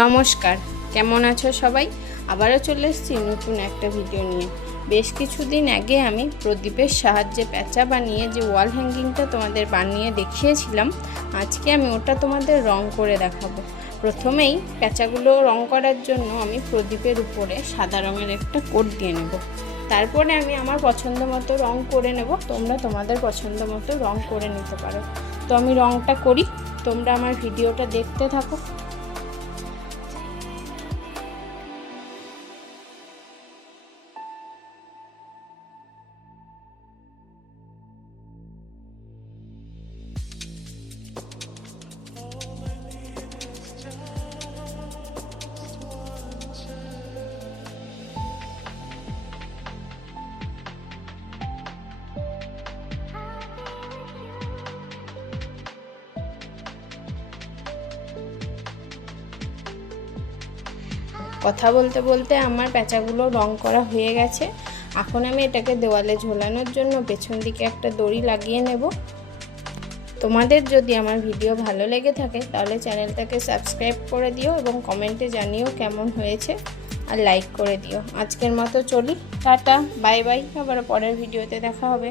নমস্কার, কেমন আছো সবাই? আবারও চলে এসেছি নতুন একটা ভিডিও নিয়ে। বেশ কিছুদিন আগে আমি প্রদীপের সাহায্যে প্যাঁচা বানিয়ে যে ওয়াল হ্যাঙ্গিংটা তোমাদের বানিয়ে দেখিয়েছিলাম, আজকে আমি ওটা তোমাদের রং করে দেখাবো। প্রথমেই প্যাঁচাগুলো রং করার জন্য আমি প্রদীপের উপরে সাদা রঙের একটা কোট দিয়ে নেব। তারপরে আমি আমার পছন্দ মতো রং করে নেব। তোমরা তোমাদের পছন্দ মতো রং করে নিতে পারো। তো আমি রংটা করি, তোমরা আমার ভিডিওটা দেখতে থাকো। কথা বলতে বলতে আমার প্যাঁচাগুলো রং করা হয়ে গেছে। এখন আমি এটাকে দেওয়ালে ঝোলানোর জন্য পেছন দিকে একটা দড়ি লাগিয়ে নেব। তোমাদের যদি আমার ভিডিও ভালো লেগে থাকে তাহলে চ্যানেলটাকে সাবস্ক্রাইব করে দিও এবং কমেন্টে জানিও কেমন হয়েছে, আর লাইক করে দিও। আজকের মতো চলি, টাটা, বাই বাই, আবার পরের ভিডিওতে দেখা হবে।